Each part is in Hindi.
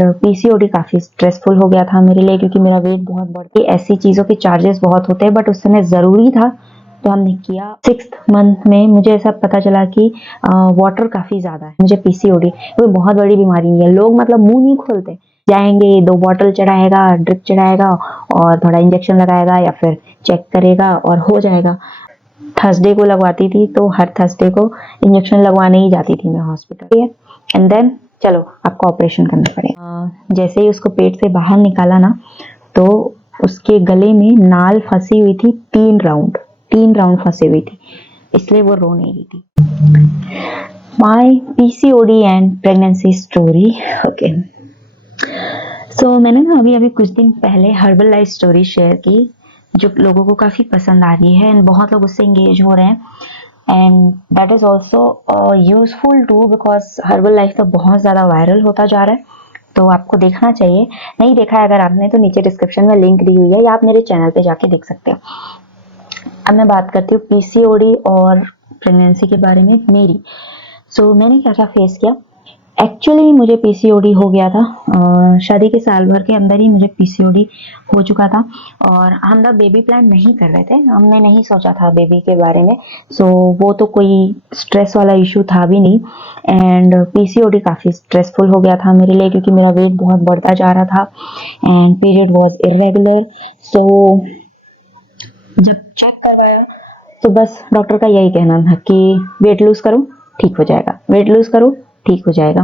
एंड पीसीओडी काफ़ी स्ट्रेसफुल हो गया था मेरे लिए, क्योंकि मेरा वेट बहुत बढ़ गया। ऐसी चीज़ों के चार्जेस बहुत होते हैं, बट उस समय ज़रूरी था तो हमने किया। 6th मंथ में मुझे ऐसा पता चला कि वाटर काफ़ी ज़्यादा है मुझे पीसीओडी। कोई बहुत बड़ी बीमारी नहीं है, लोग मतलब मुंह नहीं खोलते, जाएंगे 2 बॉटल चढ़ाएगा, ड्रिप चढ़ाएगा और थोड़ा इंजेक्शन लगाएगा या फिर चेक करेगा और हो जाएगा। थर्सडे को लगवाती थी, तो हर थर्सडे को इंजेक्शन लगवाने ही जाती थी मैं हॉस्पिटल। एंड देन चलो आपको ऑपरेशन करना पड़ेगा। जैसे ही उसको पेट से बाहर निकाला ना, तो उसके गले में नाल फंसी हुई थी, 3 राउंड फंसी हुई थी, इसलिए वो रो नहीं रही थी। My PCOD and pregnancy story. Okay, so मैंने ना अभी कुछ दिन पहले हर्बल लाइफ स्टोरी शेयर की, जो लोगों को काफ़ी पसंद आ रही है एंड बहुत लोग उससे इंगेज हो रहे हैं। And that is also useful too, because Herbalife तो बहुत ज़्यादा वायरल होता जा रहा है, तो आपको देखना चाहिए। नहीं देखा है अगर आपने, तो नीचे डिस्क्रिप्शन में लिंक दी हुई है, या आप मेरे चैनल पे जाके देख सकते हो। अब मैं बात करती हूँ पीसीओडी और प्रेगनेंसी के बारे में मेरी। सो मैंने क्या क्या फेस किया। एक्चुअली मुझे पीसीओडी हो गया था, शादी के साल भर के अंदर ही मुझे पीसीओडी हो चुका था। और हम लोग बेबी प्लान नहीं कर रहे थे, हमने नहीं सोचा था बेबी के बारे में। सो वो तो कोई स्ट्रेस वाला इशू था भी नहीं। एंड पीसीओडी काफ़ी स्ट्रेसफुल हो गया था मेरे लिए, क्योंकि मेरा वेट बहुत बढ़ता जा रहा था एंड पीरियड वॉज इरेगुलर। सो जब चेक करवाया तो बस डॉक्टर का यही कहना था कि वेट लूज करो ठीक हो जाएगा, वेट लूज करो ठीक हो जाएगा।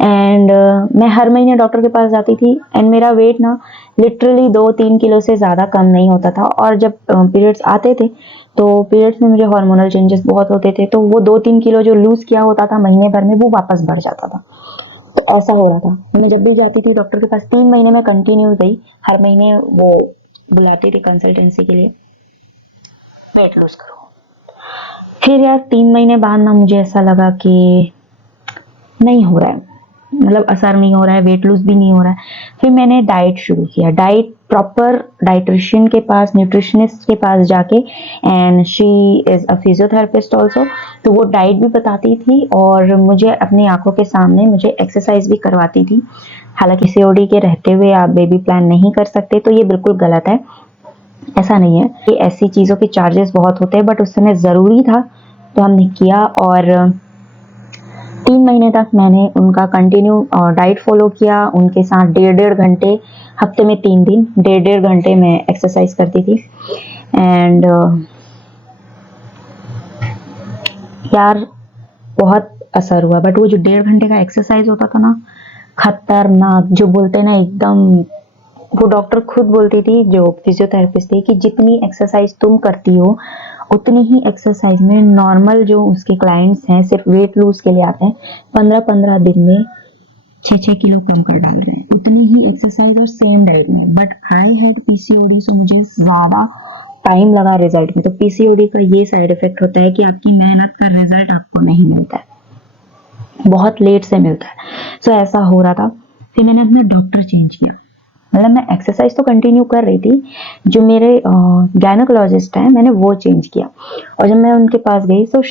एंड मैं हर महीने डॉक्टर के पास जाती थी एंड मेरा वेट ना लिटरली 2-3 किलो से ज़्यादा कम नहीं होता था। और जब पीरियड्स आते थे तो पीरियड्स में मुझे हार्मोनल चेंजेस बहुत होते थे, तो वो 2-3 किलो जो लूज किया होता था महीने भर में, वो वापस बढ़ जाता था। तो ऐसा हो रहा था। मैं जब भी जाती थी डॉक्टर के पास, 3 महीने में कंटिन्यू गई, हर महीने वो बुलाती थी कंसल्टेंसी के लिए, वेट लूज करो। फिर यार 3 महीने बाद ना मुझे ऐसा लगा कि नहीं हो रहा है, मतलब असर नहीं हो रहा है, वेट लूज भी नहीं हो रहा है। फिर मैंने डाइट शुरू किया, डाइट प्रॉपर डाइट्रिशियन के पास, न्यूट्रिशनिस्ट के पास जाके, and she is a physiotherapist also. तो वो डाइट भी बताती थी और मुझे अपनी आंखों के सामने मुझे एक्सरसाइज भी करवाती थी। हालांकि सीओडी के रहते हुए आप बेबी प्लान नहीं कर सकते, तो ये बिल्कुल गलत है, ऐसा नहीं है। ये ऐसी चीज़ों के चार्जेस बहुत होते हैं, बट उस समय ज़रूरी था तो हमने किया। और 3 महीने तक मैंने उनका कंटिन्यू डाइट फॉलो किया, उनके साथ 1.5 घंटे, हफ्ते में 3 दिन 1.5 घंटे मैं एक्सरसाइज करती थी। एंड यार बहुत असर हुआ। बट वो जो 1.5 घंटे का एक्सरसाइज होता था ना, खतरनाक, जो बोलते ना एकदम, वो डॉक्टर खुद बोलती थी, जो फिजियोथेरेपिस्ट थी, कि जितनी एक्सरसाइज तुम करती हो उतनी ही एक्सरसाइज में नॉर्मल जो उसके क्लाइंट्स हैं, सिर्फ वेट लूज के लिए आते हैं, 15-15 दिन में 6-6 किलो कम कर डाल रहे हैं, उतनी ही एक्सरसाइज और सेम डाइट में। बट आई हैड पीसीओडी, सो मुझे ज़्यादा टाइम लगा रिजल्ट में। तो पीसीओडी का ये साइड इफेक्ट होता है कि आपकी मेहनत का रिजल्ट आपको नहीं मिलता है, बहुत लेट से मिलता है। सो ऐसा हो रहा था। फिर मैंने अपना डॉक्टर चेंज किया, मतलब मैं एक्सरसाइज तो कंटिन्यू कर रही थी, जो मेरे गायनोकोलॉजिस्ट हैं मैंने वो चेंज किया। और जब मैं उनके पास गई तो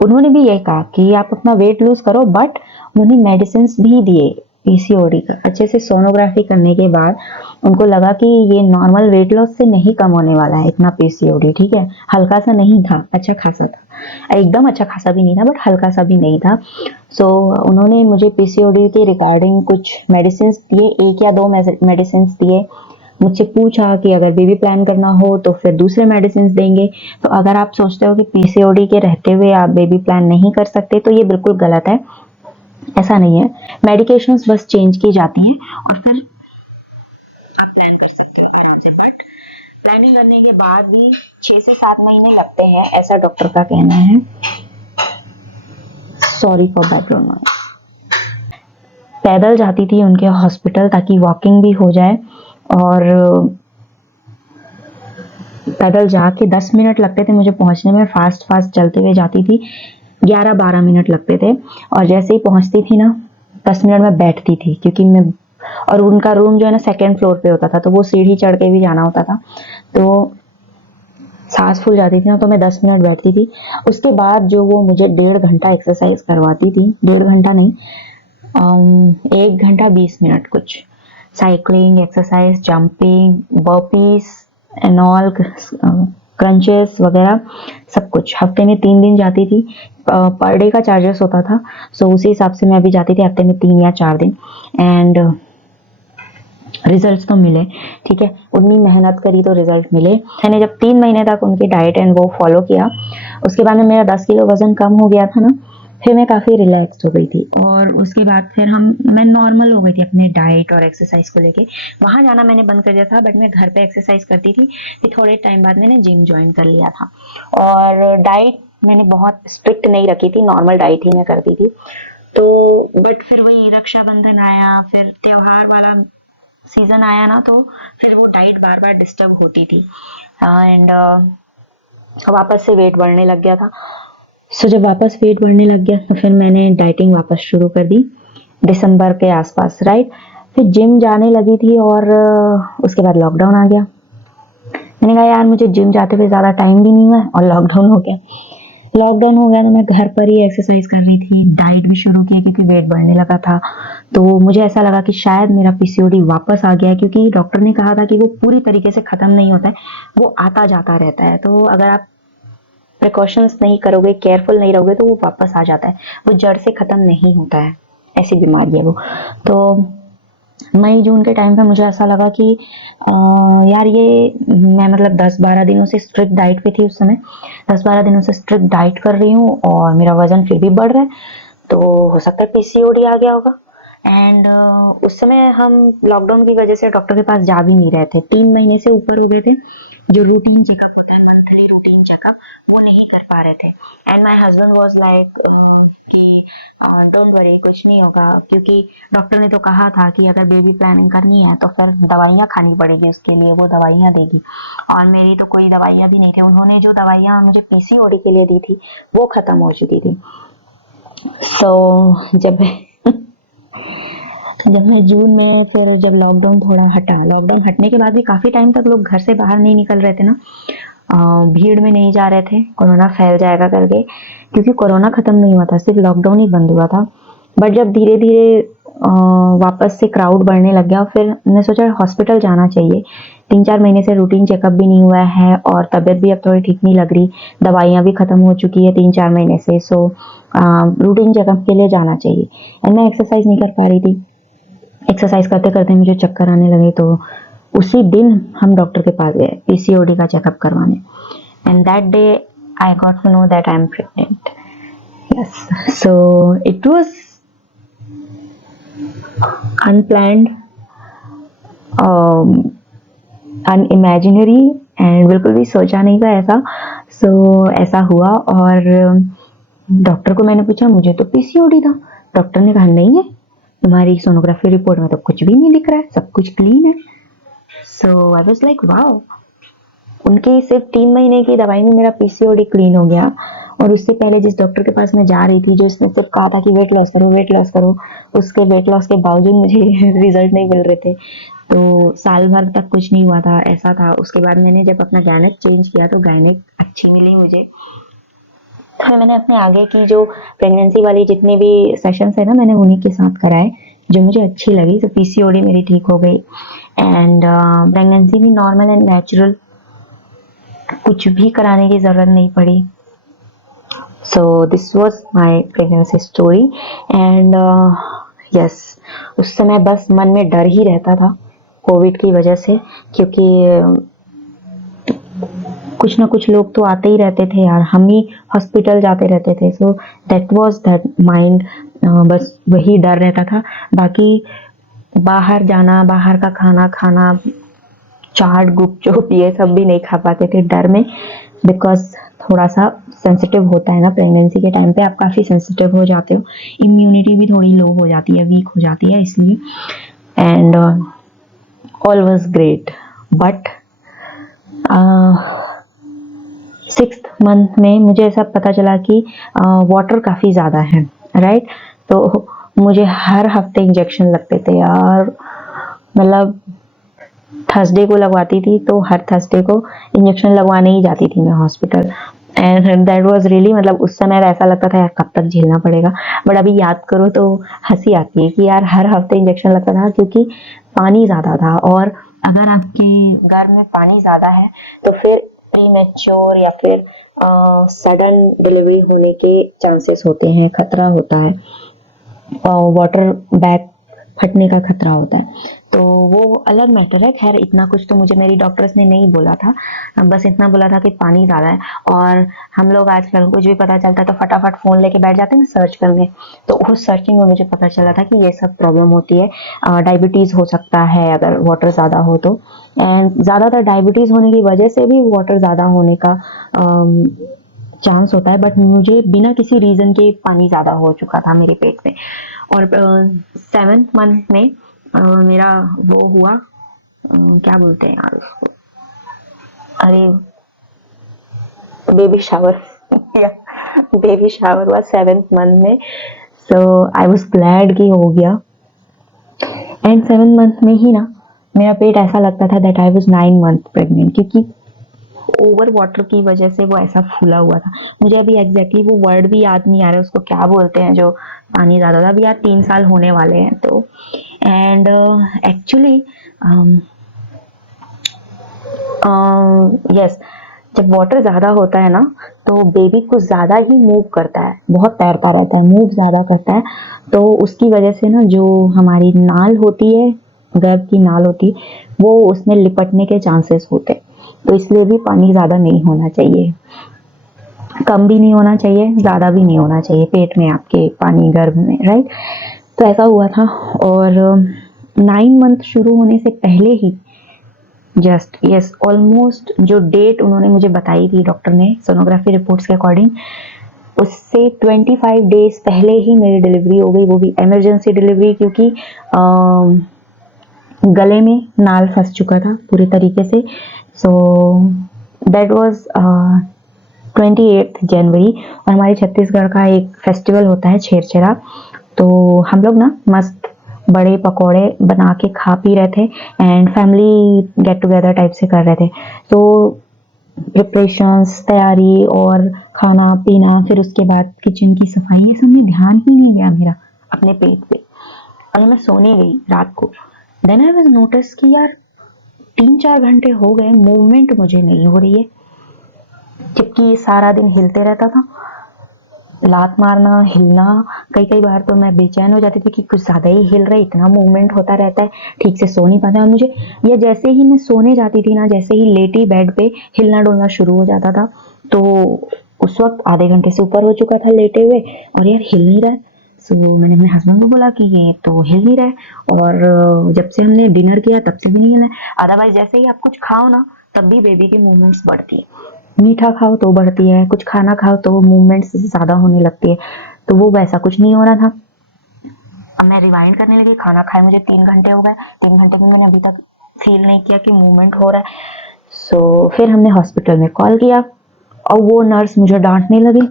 उन्होंने भी यही कहा कि आप अपना वेट लूज करो, बट उन्होंने मेडिसिन भी दिए पीसीओडी का। अच्छे से सोनोग्राफी करने के बाद उनको लगा कि ये नॉर्मल वेट लॉस से नहीं कम होने वाला है इतना पीसीओडी, ठीक है, हल्का सा नहीं था, अच्छा खासा था, एकदम अच्छा खासा भी नहीं था बट हल्का सा भी नहीं था। सो उन्होंने मुझे पीसीओडी के रिगार्डिंग कुछ मेडिसिन दिए, 1 या 2 मेडिसिन दिए। मुझसे पूछा कि अगर बेबी प्लान करना हो तो फिर दूसरे मेडिसिन देंगे। तो अगर आप सोचते हो कि पीसीओडी के रहते हुए आप बेबी प्लान नहीं कर सकते, तो ये बिल्कुल गलत है, ऐसा नहीं है। मेडिकेशंस बस चेंज की जाती हैं और फिर आप प्लान कर सकते हो आराम से। बट प्लानिंग करने के बाद भी 6 से 7 महीने लगते हैं, ऐसा डॉक्टर का कहना है। Sorry for background noise. पैदल जाती थी उनके हॉस्पिटल ताकि वॉकिंग भी हो जाए, और पैदल जाके 10 मिनट लगते थे मुझे पहुंचने में, फास्ट चलते हुए जाती थी 11-12 मिनट लगते थे। और जैसे ही पहुंचती थी ना 10 मिनट में बैठती थी, क्योंकि मैं, और उनका रूम जो है ना 2nd फ्लोर पे होता था, तो वो सीढ़ी चढ़ के भी जाना होता था, तो सांस फूल जाती थी ना, तो मैं 10 मिनट बैठती थी। उसके बाद जो वो मुझे 1.5 घंटा एक्सरसाइज करवाती थी, 1.5 घंटा नहीं, 1 घंटा 20 मिनट कुछ cycling, exercise, jumping, burpees and all, crunches वगैरह सब कुछ। हफ्ते में 3 दिन जाती थी। पर डे का चार्जेस होता था, सो उसी हिसाब से मैं अभी जाती थी हफ्ते में 3 या 4 दिन। एंड रिजल्ट्स तो मिले, ठीक है, उतनी मेहनत करी तो रिजल्ट मिले। मैंने जब 3 महीने तक उनकी डाइट एंड वो फॉलो किया, उसके बाद में मेरा 10 किलो वजन कम हो गया था ना, फिर मैं काफ़ी रिलैक्स्ड हो गई थी। और उसके बाद फिर मैं नॉर्मल हो गई थी अपने डाइट और एक्सरसाइज को लेके। वहाँ जाना मैंने बंद कर दिया था, बट मैं घर पे एक्सरसाइज करती थी। फिर थोड़े टाइम बाद मैंने जिम ज्वाइन कर लिया था। और डाइट मैंने बहुत स्ट्रिक्ट नहीं रखी थी, नॉर्मल डाइट ही मैं करती थी। तो बट फिर वही रक्षाबंधन आया, फिर त्योहार वाला सीजन आया ना, तो फिर वो डाइट बार बार डिस्टर्ब होती थी। एंड वापस से वेट बढ़ने लग गया था। सो जब वापस वेट बढ़ने लग गया तो फिर मैंने डाइटिंग वापस शुरू कर दी दिसंबर के आसपास, राइट। फिर जिम जाने लगी थी और उसके बाद लॉकडाउन आ गया। मैंने कहा यार मुझे जिम जाते हुए ज़्यादा टाइम भी नहीं हुआ और लॉकडाउन हो गया। लॉकडाउन हो गया तो मैं घर पर ही एक्सरसाइज कर रही थी, डाइट भी शुरू की क्योंकि वेट बढ़ने लगा था। तो मुझे ऐसा लगा कि शायद मेरा पीसीओडी वापस आ गया है, क्योंकि डॉक्टर ने कहा था कि वो पूरी तरीके से खत्म नहीं होता है, वो आता जाता रहता है। तो अगर आप प्रिकॉशंस नहीं करोगे, केयरफुल नहीं रहोगे, तो वो वापस आ जाता है, वो जड़ से खत्म नहीं होता है, ऐसी बीमारी है वो। तो मई जून के टाइम पे मुझे ऐसा लगा कि यार ये मैं मतलब 10-12 दिनों से स्ट्रिक्ट डाइट पे थी उस समय, 10-12 दिनों से स्ट्रिक्ट डाइट कर रही हूँ और मेरा वजन फिर भी बढ़ रहा है, तो हो सकता है पीसीओडी आ गया होगा। एंड उस समय हम लॉकडाउन की वजह से डॉक्टर के पास जा भी नहीं रहे थे, 3 महीने से ऊपर हो गए थे। जो रूटीन चेकअप होता है, मंथली रूटीन चेकअप, वो नहीं कर पा रहे थे। And my husband was like कि डोंट वरी, कुछ नहीं होगा, क्योंकि डॉक्टर ने तो कहा था कि अगर बेबी प्लानिंग करनी है तो फिर दवाइयाँ खानी पड़ेगी, उसके लिए वो दवाइयाँ देगी। और मेरी तो कोई दवाइयाँ भी नहीं थी, उन्होंने जो दवाइयाँ मुझे पीसीओडी के लिए दी थी वो खत्म हो चुकी थी। सो जब मैं जून में फिर जब लॉकडाउन थोड़ा हटा, लॉकडाउन हटने के बाद भी काफ़ी टाइम तक लोग घर से बाहर नहीं निकल रहे थे ना, भीड़ में नहीं जा रहे थे, कोरोना फैल जाएगा करके, क्योंकि कोरोना खत्म नहीं हुआ था, सिर्फ लॉकडाउन ही बंद हुआ था। बट जब धीरे धीरे वापस से क्राउड बढ़ने लग गया, फिर मैंने सोचा हॉस्पिटल जाना चाहिए। 3-4 महीने से रूटीन चेकअप भी नहीं हुआ है और तबीयत भी अब थोड़ी ठीक नहीं लग रही, दवाइयाँ भी खत्म हो चुकी है 3-4 महीने से। सो रूटीन चेकअप के लिए जाना चाहिए। एंड मैं एक्सरसाइज नहीं कर पा रही थी, एक्सरसाइज करते करते मुझे चक्कर आने लगे, तो उसी दिन हम डॉक्टर के पास गए पीसीओडी का चेकअप करवाने। And that day I got to know that I am pregnant. Yes, so it was unplanned, unimaginary, and बिल्कुल भी सोचा नहीं था ऐसा। सो ऐसा हुआ। और डॉक्टर को मैंने पूछा, मुझे तो पीसीओडी था। डॉक्टर ने कहा नहीं है, तुम्हारी सोनोग्राफी रिपोर्ट में तो कुछ भी नहीं दिख रहा है, सब कुछ क्लीन है। सो आई वाज लाइक वाओ, उनकी सिर्फ 3 महीने की दवाई में मेरा पीसीओडी क्लीन हो गया। और उससे पहले जिस डॉक्टर के पास मैं जा रही थी, जो उसने सिर्फ कहा था कि वेट लॉस करो, वेट लॉस करो, उसके वेट लॉस के बावजूद मुझे रिजल्ट नहीं मिल रहे थे, तो साल भर तक कुछ नहीं हुआ था, ऐसा था। उसके बाद मैंने जब अपना गायनेक चेंज किया तो गायनेक अच्छी मिली मुझे, तो मैंने अपने आगे की जो प्रेगनेंसी वाली जितने भी सेशंस है ना, मैंने उन्हीं के साथ कराए जो मुझे अच्छी लगी। तो पीसीओडी मेरी ठीक हो गई एंड प्रेगनेंसी भी नॉर्मल एंड नेचुरल, कुछ भी कराने की ज़रूरत नहीं पड़ी। सो this was my pregnancy story. And yes, उस समय बस मन में डर ही रहता था कोविड की वजह से, क्योंकि कुछ ना कुछ लोग तो आते ही रहते थे यार, हम ही हॉस्पिटल जाते रहते थे। So that was that mind, बस वही डर रहता था। बाकी बाहर जाना, बाहर का खाना खाना, चाट गुपचुप ये सब भी नहीं खा पाते थे डर में, बिकॉज थोड़ा सा सेंसिटिव होता है ना प्रेगनेंसी के टाइम पे, आप काफ़ी सेंसिटिव हो जाते हो, इम्यूनिटी भी थोड़ी लो हो जाती है, वीक हो जाती है, इसलिए। And all was great, but 6th month में मुझे ऐसा पता चला कि वाटर काफ़ी ज़्यादा है, राइट। तो मुझे हर हफ्ते इंजेक्शन लगते थे यार, मतलब थर्सडे को लगवाती थी, तो हर थर्सडे को इंजेक्शन लगवाने ही जाती थी मैं hospital. And that was really, मतलब उस समय ऐसा लगता था यार कब तक झेलना पड़ेगा, बट अभी याद करो तो हंसी आती है कि यार हर हफ्ते इंजेक्शन लगता था क्योंकि पानी ज़्यादा था। और अगर आपके घर में पानी ज़्यादा है तो फिर प्रीमेच्योर या फिर सडन डिलीवरी होने के चांसेस होते हैं, खतरा होता है, वाटर बैग फटने का खतरा होता है। तो वो अलग मैटर है। खैर इतना कुछ तो मुझे मेरी डॉक्टर्स ने नहीं बोला था, बस इतना बोला था कि पानी ज़्यादा है। और हम लोग आजकल कुछ भी पता चलता है तो फटाफट फ़ोन लेके बैठ जाते हैं ना सर्च करने, तो उस सर्चिंग में मुझे पता चला था कि ये सब प्रॉब्लम होती है। डायबिटीज़ हो सकता है अगर वाटर ज़्यादा हो तो, एंड ज़्यादातर डायबिटीज़ होने की वजह से भी वाटर ज़्यादा होने का चांस होता है, बट मुझे बिना किसी रीज़न के पानी ज़्यादा हो चुका था मेरे पेट में। और 7th मंथ में मेरा वो हुआ, क्या बोलते हैं यार उसको, अरे बेबी शावर या बेबी शावर हुआ 7th मंथ में। सो आई वाज ग्लैड कि हो गया। एंड 7th मंथ में ही ना मेरा पेट ऐसा लगता था that I was 9 month pregnant, क्योंकि ओवर वाटर की वजह से वो ऐसा फूला हुआ था। मुझे अभी एग्जैक्टली वो वर्ड भी याद नहीं आ रहा है, उसको क्या बोलते हैं जो पानी ज़्यादा था। अभी यार 3 साल होने वाले हैं तो। एंड एक्चुअली यस, जब वाटर ज़्यादा होता है ना तो बेबी कुछ ज़्यादा ही मूव करता है, बहुत तैरता रहता है, मूव ज़्यादा करता है। तो उसकी वजह से ना जो हमारी नाल होती है, गर्भ की नाल होती है, वो उसमें लिपटने के चांसेस होते हैं। तो इसलिए भी पानी ज़्यादा नहीं होना चाहिए, कम भी नहीं होना चाहिए, ज़्यादा भी नहीं होना चाहिए पेट में आपके पानी गर्भ में, राइट। तो ऐसा हुआ था। और 9 मंथ शुरू होने से पहले ही जस्ट यस ऑलमोस्ट जो डेट उन्होंने मुझे बताई थी डॉक्टर ने सोनोग्राफी रिपोर्ट्स के अकॉर्डिंग, उससे 25 डेज पहले ही मेरी डिलीवरी हो गई, वो भी इमरजेंसी डिलीवरी, क्योंकि गले में नाल फंस चुका था पूरे तरीके से। सो दैट वाज 28 जनवरी। और हमारे छत्तीसगढ़ का एक फेस्टिवल होता है छेरछेरा, तो हम लोग ना मस्त बड़े पकौड़े बना के खा पी रहे थे and family get together type से कर रहे थे। तो प्रिपरेशंस, तैयारी और खाना पीना, फिर उसके बाद किचन की सफाई, ये सब में ध्यान ही नहीं गया मेरा अपने पेट पे। और मैं सोने गई रात को, देन आई वाज नोटिस कि यार 3-4 घंटे हो गए, मूवमेंट मुझे नहीं हो रही है, जबकि ये सारा दिन हिलते रहता था, लात मारना, हिलना। कई कई बार तो मैं बेचैन हो जाती थी कि कुछ ज़्यादा ही हिल रहा है, इतना मूवमेंट होता रहता है, ठीक से सो नहीं पाता। और मुझे या जैसे ही मैं सोने जाती थी ना, जैसे ही लेटी बेड पे हिलना डुलना शुरू हो जाता था। तो उस वक्त आधे घंटे से ऊपर हो चुका था लेटे हुए और यार हिल नहीं रहा है। सो मैंने अपने हस्बैंड को बोला कि ये तो हिल नहीं रहा है, और जब से हमने डिनर किया तब से भी नहीं हिला है। अदरवाइज जैसे ही आप कुछ खाओ ना तब भी बेबी की मूवमेंट्स बढ़ती है, मीठा खाओ तो बढ़ती है, कुछ खाना खाओ तो मूवमेंट्स ज़्यादा होने लगती है। तो वो वैसा कुछ नहीं हो रहा था। अब मैं रिवाइंड करने लगी, खाना खाए मुझे 3 घंटे हो गए, 3 घंटे में मैंने अभी तक फील नहीं किया कि मूवमेंट हो रहा है। सो फिर हमने हॉस्पिटल में कॉल किया और वो नर्स मुझे डांटने लगी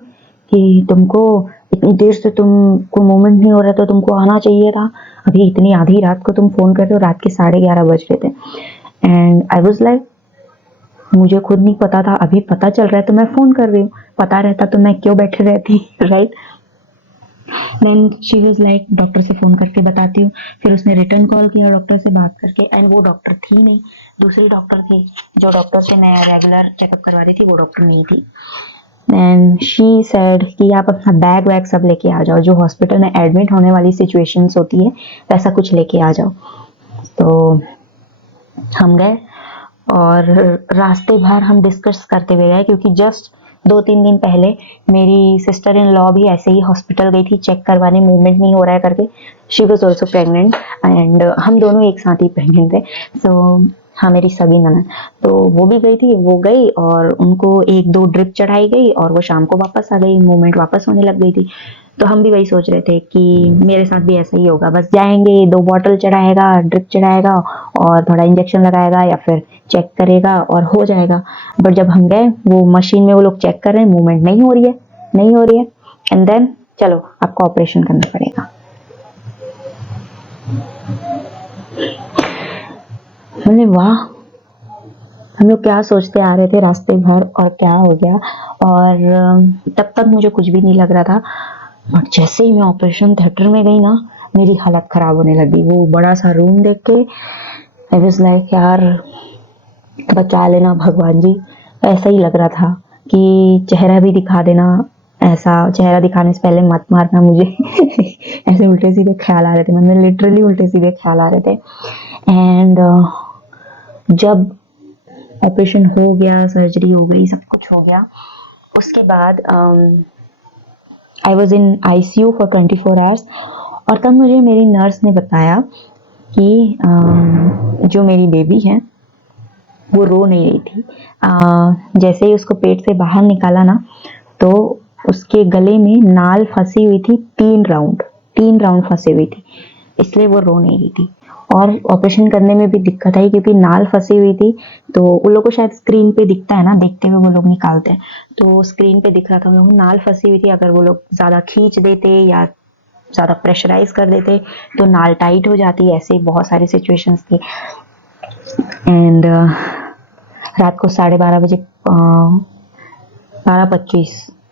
कि तुमको इतनी देर से तुमको मूवमेंट नहीं हो रहा था, तुमको आना चाहिए था, अभी इतनी आधी रात को तुम फ़ोन कर रहे हो, रात के 11:30 बज रहे थे। एंड आई वॉज लाइक, मुझे खुद नहीं पता था, अभी पता चल रहा है तो मैं फ़ोन कर रही हूँ, पता रहता तो मैं क्यों बैठे रहती, right. Then she was like, doctor से फ़ोन करके बताती हूँ। फिर उसने रिटर्न कॉल किया डॉक्टर से बात करके, एंड वो डॉक्टर थी नहीं, दूसरी डॉक्टर थी। जो डॉक्टर से मैं रेगुलर चेकअप करवा रही थी वो डॉक्टर नहीं थी। एंड शी सेड कि आप अपना बैग वैग सब लेके आ जाओ, जो हॉस्पिटल में एडमिट होने वाली सिचुएशंस होती है वैसा कुछ लेके आ जाओ। तो हम गए और रास्ते भर हम डिस्कस करते हुए गए, क्योंकि जस्ट 2-3 दिन पहले मेरी सिस्टर इन लॉ भी ऐसे ही हॉस्पिटल गई थी चेक करवाने, मूवमेंट नहीं हो रहा है करके। She was also pregnant and हम दोनों एक साथ ही प्रेग्नेंट थे। सो हाँ, मेरी सगी ननद, तो वो भी गई थी, वो गई और उनको 1-2 ड्रिप चढ़ाई गई और वो शाम को वापस आ गई, मूवमेंट वापस होने लग गई थी। तो हम भी वही सोच रहे थे कि मेरे साथ भी ऐसा ही होगा, बस जाएंगे, 2 बॉटल चढ़ाएगा, ड्रिप चढ़ाएगा और थोड़ा इंजेक्शन लगाएगा या फिर चेक करेगा और हो जाएगा। बट जब हम गए वो मशीन में वो लोग चेक कर रहे हैं, मूवमेंट नहीं हो रही है, नहीं हो रही है। एंड देन चलो आपको ऑपरेशन करना पड़ेगा। मैंने वाह, हम लोग क्या सोचते आ रहे थे रास्ते भर और क्या हो गया। और तब तक मुझे कुछ भी नहीं लग रहा था, बट जैसे ही मैं ऑपरेशन थिएटर में गई ना, मेरी हालत खराब होने लगी। वो बड़ा सा रूम देख के आई वाज लाइक यार बचा लेना भगवान जी। ऐसा ही लग रहा था कि चेहरा भी दिखा देना, ऐसा चेहरा दिखाने से पहले मत मारना मुझे। ऐसे उल्टे सीधे ख्याल आ रहे थे मन में, लिटरली उल्टे सीधे ख्याल आ रहे थे। एंड जब ऑपरेशन हो गया, सर्जरी हो गई, सब कुछ हो गया, उसके बाद I was in ICU for 24 hours. और तब मुझे मेरी नर्स ने बताया कि जो मेरी बेबी है वो रो नहीं रही थी। जैसे ही उसको पेट से बाहर निकाला ना, तो उसके गले में नाल फंसी हुई थी, 3 राउंड फंसी हुई थी, इसलिए वो रो नहीं रही थी। और ऑपरेशन करने में भी दिक्कत आई क्योंकि नाल फंसी हुई थी, तो उन लोगों को शायद स्क्रीन पे दिखता है ना, देखते हुए वो लोग निकालते हैं, तो स्क्रीन पे दिख रहा था उन लोगों को नाल फंसी हुई थी। अगर वो लोग ज्यादा खींच देते या ज्यादा प्रेशराइज कर देते तो नाल टाइट हो जाती। ऐसे बहुत सारी सिचुएशंस थी। एंड रात को 12:30 बजे 12:25,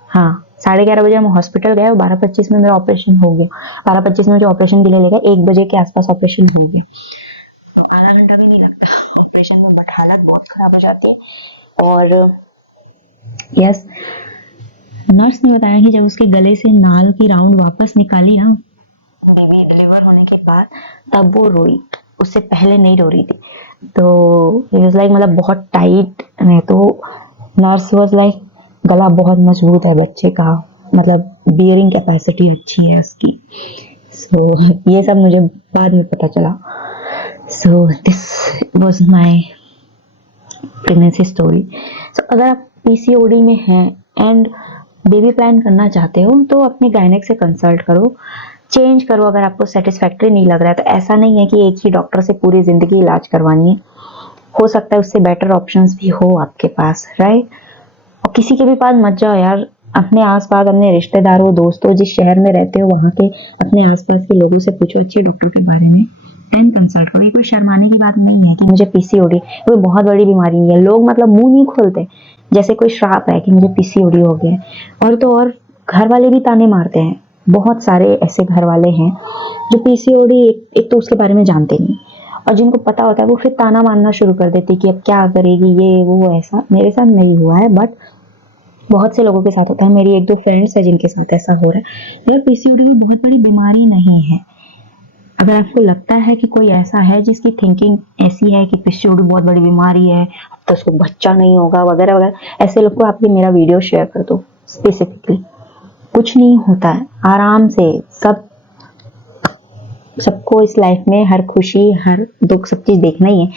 हाँ 11:30 बजे हम हॉस्पिटल गए और 12:25 में मेरा ऑपरेशन हो गया। 12:25 में मुझे ऑपरेशन के लिए ले गए, 1 बजे के आसपास ऑपरेशन हो गया। आधा घंटा भी नहीं लगता ऑपरेशन में, बट हालत बहुत खराब हो जाती है। और यस, नर्स ने बताया कि जब उसके गले से नाल की राउंड वापस निकाली ना, बेबी डिलीवर होने के बाद, तब वो रोई, उससे पहले नहीं रो रही थी। तो इट वाज लाइक मतलब बहुत टाइट है, तो नर्स वाज लाइक गला बहुत मजबूत है बच्चे का, मतलब बियरिंग कैपेसिटी अच्छी है उसकी। सो ये सब मुझे बाद में पता चला। So this was my pregnancy story. So अगर आप PCOD में हैं एंड बेबी प्लान करना चाहते हो तो अपने गायनेक से कंसल्ट करो, चेंज करो अगर आपको सेटिस्फैक्टरी नहीं लग रहा है तो। ऐसा नहीं है कि एक ही डॉक्टर से पूरी जिंदगी इलाज करवानी है, हो सकता है उससे बेटर ऑप्शंस भी हो आपके पास, राइट। और किसी के भी पास मत जाओ यार, अपने आसपास, अपने रिश्तेदारों, दोस्तों, जिस शहर में रहते हो वहाँ के अपने आसपास के लोगों से पूछो अच्छे डॉक्टर के बारे में, एंड कंसल्ट करो। ये कोई शर्माने की बात नहीं है कि मुझे PCOD, कोई बहुत बड़ी बीमारी नहीं है। लोग मतलब मुंह नहीं खोलते, जैसे कोई श्राप है कि मुझे PCOD हो गया। और तो और घर वाले भी ताने मारते हैं, बहुत सारे ऐसे घर वाले हैं जो PCOD एक तो उसके बारे में जानते नहीं, और जिनको पता होता है वो फिर ताना मारना शुरू कर देती कि अब क्या करेगी ये वो। ऐसा मेरे साथ नहीं हुआ है, बट बहुत से लोगों के साथ होता है। मेरी 1-2 फ्रेंड्स है जिनके साथ ऐसा हो रहा है। ये PCOD कोई बहुत बड़ी बीमारी नहीं है। अगर आपको लगता है कि कोई ऐसा है जिसकी थिंकिंग ऐसी है कि PCOD बहुत बड़ी बीमारी है, अब तो उसको बच्चा नहीं होगा वगैरह वगैरह, ऐसे लोग को आप ये मेरा वीडियो शेयर कर दो स्पेसिफिकली। कुछ नहीं होता है, आराम से सबको इस लाइफ में हर खुशी हर दुख सब चीज देखना ही है।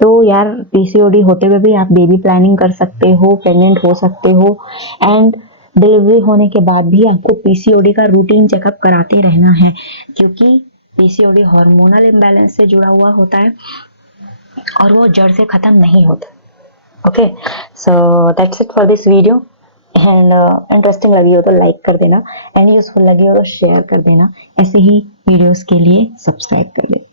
तो यार PCOD होते हुए भी आप बेबी प्लानिंग कर सकते हो, प्रेग्नेंट हो सकते हो, एंड डिलीवरी होने के बाद भी आपको PCOD का रूटीन चेकअप कराते रहना है, क्योंकि PCOD हार्मोनल इम्बैलेंस से जुड़ा हुआ होता है और वो जड़ से खत्म नहीं होता। Okay, so that's it for this video. And interesting लगी हो तो लाइक कर देना, एंड यूजफुल लगी हो तो शेयर कर देना। ऐसे ही वीडियोस के लिए सब्सक्राइब कर लेना।